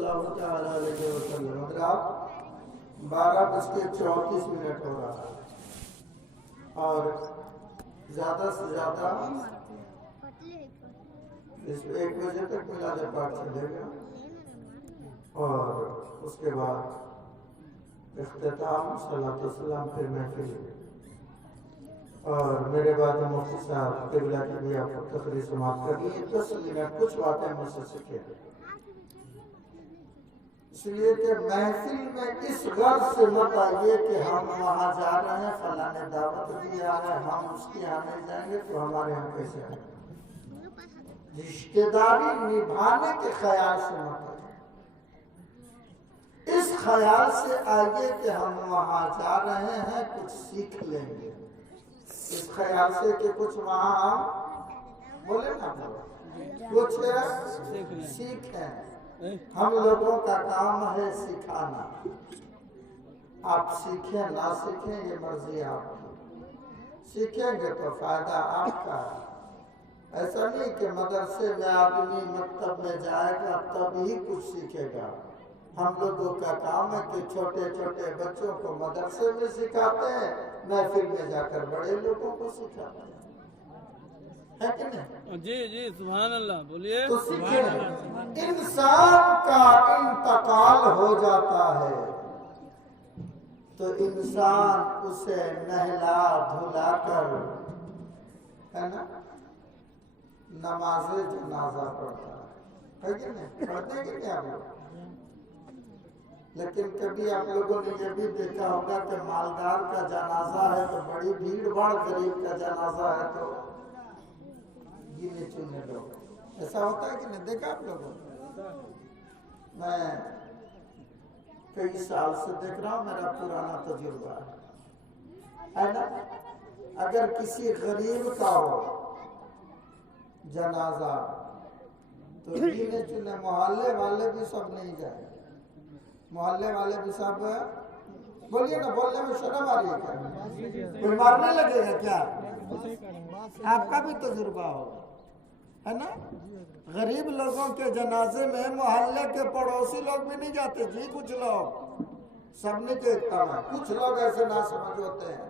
اللہ تعالیٰ علیہ وسلم. اگر آپ 12:34 ہو رہا ہے اور زیادہ سے زیادہ اس 1 بجے تک میلاد پاک چلے گا اور اس کے بعد اختتام صلاۃ السلام پھر محفل. اور میرے بعد مفتی صاحب قبلہ کی بھی آپ کو تقریر سماعت کر لیے. 10 منٹ کچھ باتیں مجھ سے سیکھیں، اس لیے کہ محفل میں اس غرض سے مت آئیے کہ ہم وہاں جا رہے ہیں، فلاں نے دعوت دیا ہے، ہم اس کے یہاں نہیں جائیں گے تو ہمارے یہاں کیسے آئیں گے. رشتہ داری نبھانے کے خیال سے مت آئیے، اس خیال سے آئیے کہ ہم وہاں جا رہے ہیں کچھ سیکھ لیں گے. اس خیال سے کہ کچھ وہاں ہم بولے نا کچھ سیکھیں. ہم لوگوں کا کام ہے سکھانا. آپ سیکھیں نہ سیکھیں یہ مرضی آپ کی. سیکھیں گے تو فائدہ آپ کا ہے. ایسا نہیں کہ مدرسے میں آدمی مکتب میں جائے گا تب ہی کچھ سیکھے گا. ہم لوگوں کا کام ہے کہ چھوٹے چھوٹے بچوں کو مدرسے میں سکھاتے ہیں، محفل میں جا کر بڑے لوگوں کو سکھاتے ہیں. ہے کہ نہیں؟ جی سبحان اللہ بولیے. تو سیکھیں. انسان کا انتقال ہو جاتا ہے تو انسان اسے نہلا دھلا کر ہے نا نماز جنازہ پڑھتا ہے کہ نہیں؟ پڑھتے ہیں کہ نہیں آپ لوگ؟ لیکن کبھی آپ لوگوں نے یہ بھی دیکھا ہوگا کہ مالدار کا جنازہ ہے تو بڑی بھیڑ بھاڑ، غریب کا جنازہ ہے تو گنے چنے لوگ. ایسا ہوتا ہے کہ نہیں؟ دیکھا آپ لوگوں نے؟ میں کئی سال سے دیکھ رہا ہوں، میرا پرانا تجربہ ہے نا. اگر کسی غریب کا ہو جنازہ تو گنے چنے محلے والے بھی سب نہیں جائیں. محلے والے بھی سب بولیے نا، بولنے میں شرم آ رہی ہے کیا؟ کوئی مارنے لگے گا کیا؟ آپ کا بھی تجربہ ہو ہے نا. غریب لوگوں کے جنازے میں محلے کے پڑوسی لوگ بھی نہیں جاتے. جی کچھ لوگ، سب نہیں دیکھتا میں، کچھ لوگ ایسے نہ سمجھ ہوتے ہیں.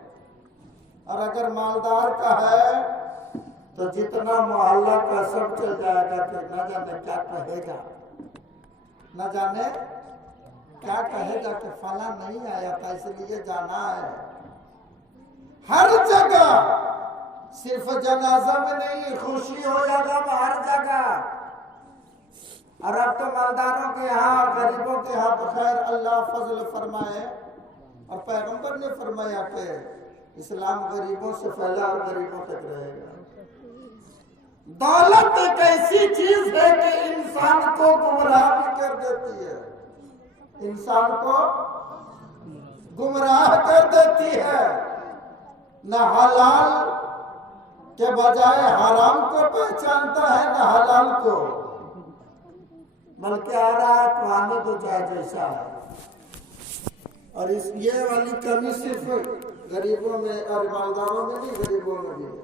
اور اگر مالدار کا ہے تو جتنا محلہ کا سب چل جائے گا کہ نہ جانے کیا کہے گا، نہ جانے کیا کہے گا کہ فلاں نہیں آیا تھا اس لیے جانا ہے. ہر جگہ، صرف جنازہ میں نہیں، خوشی ہو یا غم ہر جگہ. اور اب تو مالداروں کے ہاں غریبوں کے ہاں بخیر اللہ فضل فرمائے. اور پیغمبر نے فرمایا کہ اسلام غریبوں سے پھیلا اور غریبوں تک رہے گا. دولت ایک ایسی چیز ہے کہ انسان کو گمراہ بھی کر دیتی ہے، انسان کو گمراہ کر دیتی ہے. نہ حلال کے بجائے حرام کو پہچانتا ہے، نہ حلال کو، بلکہ آ رہا ہے تو آنے تو جائے جیسا ہے. اور یہ والی کمی صرف غریبوں میں اور مالداروں میں نہیں، غریبوں میں بھی ہے.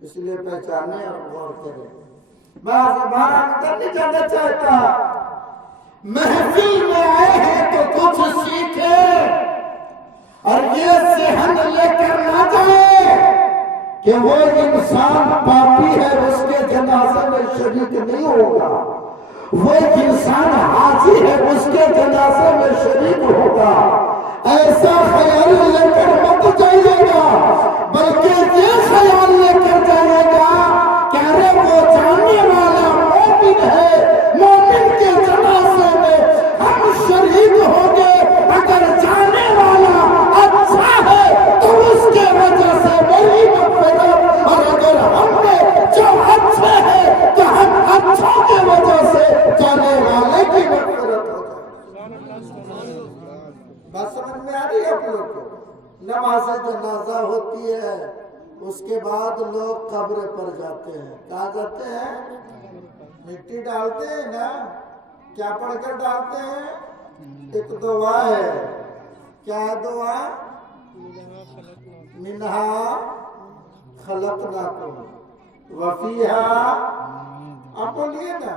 اس لیے پہچانے اور غور کریں. میں باہر اندر نہیں جانا چاہتا. محفل میں آئے ہیں تو کچھ سیکھیں اور یہ ذہن لے کر نہ جائے کہ وہ انسان پاپی ہے، اس کے جنازے میں شریک نہیں ہوگا. وہ انسان حاجی ہے، اس کے جنازے میں شریک ہوگا. ایسا خیال لے کر مت جائیے گا، بلکہ یہ خیال لے کر جائیے گا کہ ارے وہ جانے والا مومن ہے، مومن کے جنازے میں ہم شریک ہوں گے. اگر جانے والا اچھا ہے تو اس کے وجہ سے میری مغفرت، اور اگر ہم میں جو اچھے ہیں تو ہم اچھوں کی وجہ سے جانے والے کی مغفرت ہو جائے. بات سمجھ میں آ رہی ہے آپ لوگ کو؟ نماز جنازہ ہوتی ہے، اس کے بعد لوگ قبر پر جاتے ہیں. کہاں جاتے ہیں؟ مٹی ڈالتے ہیں نا. کیا پڑھ کر ڈالتے ہیں؟ ایک دعا ہے. کیا ہے دعا؟ منہا خلقناکم وفیہا. آپ بولیے نا،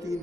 3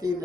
3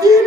3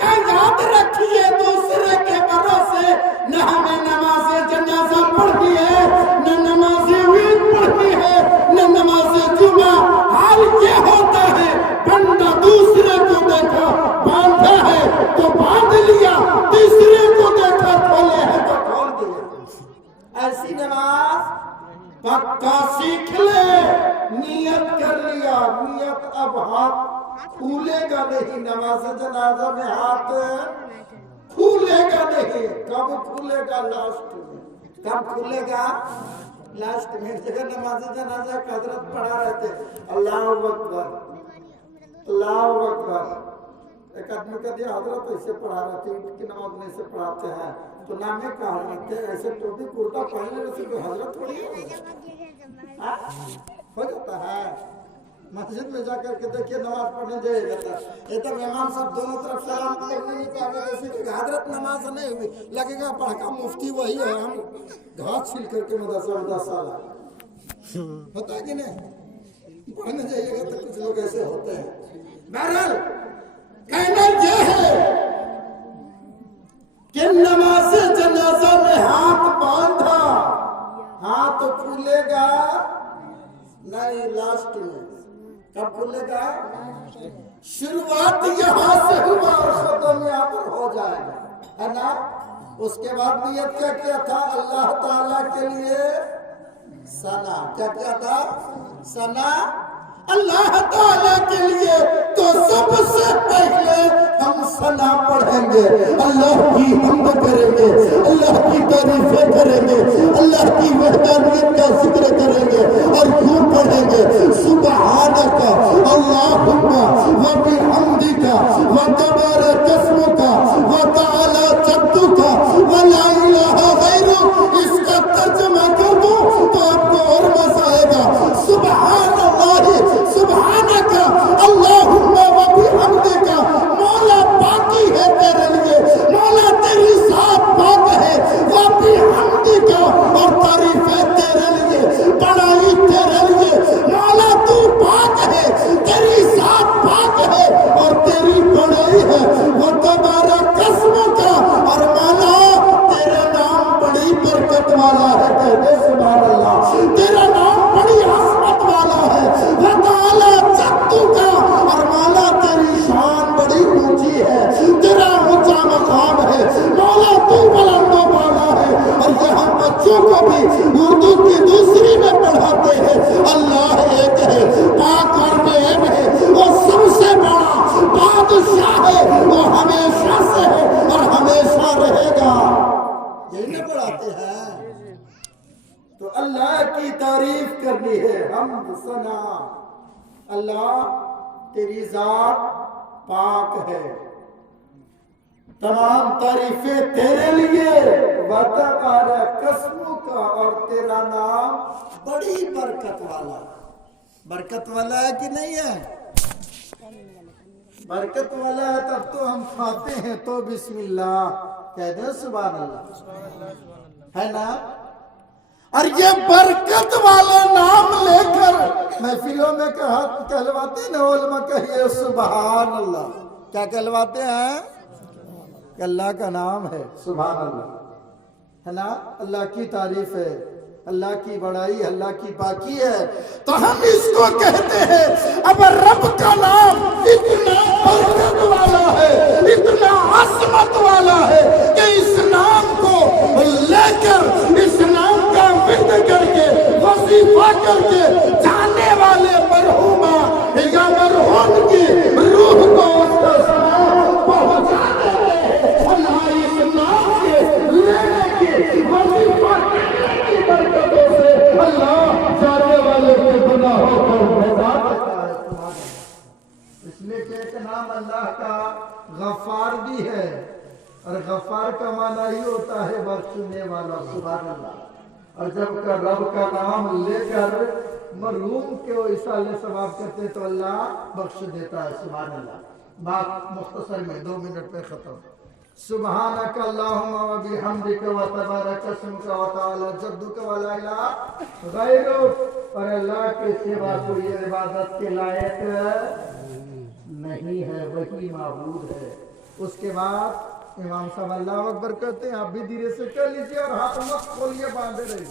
کا یاد رکھیے دوسرے کے بھروسے نہ ہمیں نماز جنازہ پڑھنی ہے، نہ نماز عید پڑھنی ہے، نہ نماز جمعہ۔ حال یہ ہوتا ہے بندہ دوسرے کو دیکھا باندھا ہے تو باندھ لیا، تیسرے کو دیکھا کھولے ہے تو کھول دیا۔ ایسی نماز پکا سیکھ لے، نیت کر لیا، نیت اب ہاتھ کھولے گا نہیں، نماز جنازہ میں ہاتھ کھولے گا نہیں۔ کب کھولے گا؟ لاسٹ میں۔ کب کھولے گا؟ لاسٹ میں۔ جگہ نماز جنازہ کا حضرت پڑھا رہے تھے اللہ اکبر اللہ اکبر، ایک آدمی کا دیا حضرت ایسے پڑھا رہے تھے، ان کی نماز میں ایسے پڑھاتے ہیں تو نامے کہا رہتے ہیں ایسے ٹوپی کرتا پہننے سے کوئی حضرت تھوڑی ہو جاتا ہے۔ مسجد میں جا کر کے دیکھیے نماز پڑھنے جائے جاتا ہے، یہ تو امام صاحب دونوں طرف سلام کرنے نہیں پاگے، ایسے کہ حضرت نماز نہیں ہوئی، لگے گا پڑھا مفتی وہی ہے، ہم گھاس چھیل کر کے مدرسہ سالہ ہوتا ہے کہ نہیں؟ پڑھنے جائیے گا تو کچھ لوگ ایسے ہوتے ہیں۔ بہرحال کہنا یہ ہے کہ نماز جنازہ میں ہاتھ باندھا، ہاتھ کھولے گا نہیں، لاسٹ میں۔ کب کھولے گا؟ شروعات یہاں سے ہوا اور ختم یہاں پر ہو جائے گا، ہے نا؟ اس کے بعد نیت کیا کیا تھا؟ اللہ تعالیٰ کے لیے ثنا۔ کیا کیا تھا؟ ثنا اللہ تعالیٰ کے لیے۔ تو سب سے پہلے ہم ثنا پڑھیں گے، اللہ کی حمد کریں گے، اللہ کی تعریفیں کریں گے، اللہ کی وحدانیت کا ذکر کریں گے، اور کیوں پڑھیں گے؟ سبحانک اللہم وبحمدک وتبارک اسمک وتعالی جدک ولا الہ غیرک۔ اس کا ترجمہ کر دو تو آپ کو اور مزہ آئے گا۔ سبحان اللہ سبحانک اللہم وبحمدک، مولا پاکی ہے تیرے لیے، مولا تیری ذات پاک ہے، وبحمدک اور تعریفیں تیرے لیے، بڑائی تیرے لیے، مولا تو پاک ہے، تیری ذات پاک ہے اور تیری بڑائی ہے، وتبارک اسمک اور مولا تیرا نام بڑی برکت والا ہے، کہتے سبحان اللہ، تیرا نام بڑی عظمت والا ہے، وتعالی جدک اور مولا تیری شان بڑی اونچی ہے، تیرا اونچا مقام ہے، مولا تو بلند و بالا ہے۔ اور یہاں بچوں کو بھی اردو کی دوسری میں پڑھاتے ہیں، اللہ ایک ہے، پاک اور نعیم ہے، وہ سب سے بڑا بادشاہ ہے، وہ ہمیشہ سے ہے اور ہمیشہ رہے گا۔ یہی نہ پڑھاتے ہیں؟ تو اللہ کی تعریف کرنی ہے، حمد ثنا۔ اللہ تیری ذات پاک ہے، تمام تعریفیں تیرے لیے، وتبارک اسمک اور تیرا نام بڑی برکت والا۔ برکت والا ہے کہ نہیں ہے؟ برکت والا ہے تب تو ہم کھاتے ہیں تو بسم اللہ کہہ دیں، سبحان اللہ، ہے نا؟ اور یہ برکت والا نام لے کر محفلوں میں کہلواتے ہیں نا علماء، کہیے سبحان اللہ۔ کیا کہلواتے ہیں؟ کہ اللہ کا نام ہے، سبحان اللہ، ہے نا؟ اللہ کی تعریف ہے، اللہ کی بڑائی، اللہ کی پاکی ہے، تو ہم اس کو کہتے ہیں اب رب کا نام اتنا برکت والا ہے، اتنا عظمت والا ہے کہ اس نام کو لے کر، اس نام کا ورد کر کے، وظیفہ کر کے جانے والے مرحومہ یا مرحوم کی روح کو اس کا سلام پہنچانے میں اللہ اس نام کے لینے کی وظیفہ کرنے کی برکتوں سے اللہ جانے والے کے گناہوں کو بھگا دیتا ہے۔ اس لیے کہ ایک نام اللہ کا غفار بھی ہے، اور غفار کا معنی ہی ہوتا ہے بخشنے والا، سبحان اللہ۔ اور جب کا رب کا نام لے کر مرحوم کے اصالے ثواب کرتے تو اللہ بخش دیتا ہے، سبحان اللہ۔ بات مختصر میں 2 منٹ پہ ختم۔ سبحانک اللہم و بحمدک و تبارک اسمک و تعالی جدک و لا الہ غیرک، اور اللہ کے سوا کوئی عبادت کے لائق نہیں ہے، وہی معبود ہے۔ اس کے بعد امام صاحب اللہ اکبر کہتے ہیں، آپ بھی دھیرے سے کہہ لیجیے اور ہاتھ مت کھولیے، باندھے رہیے۔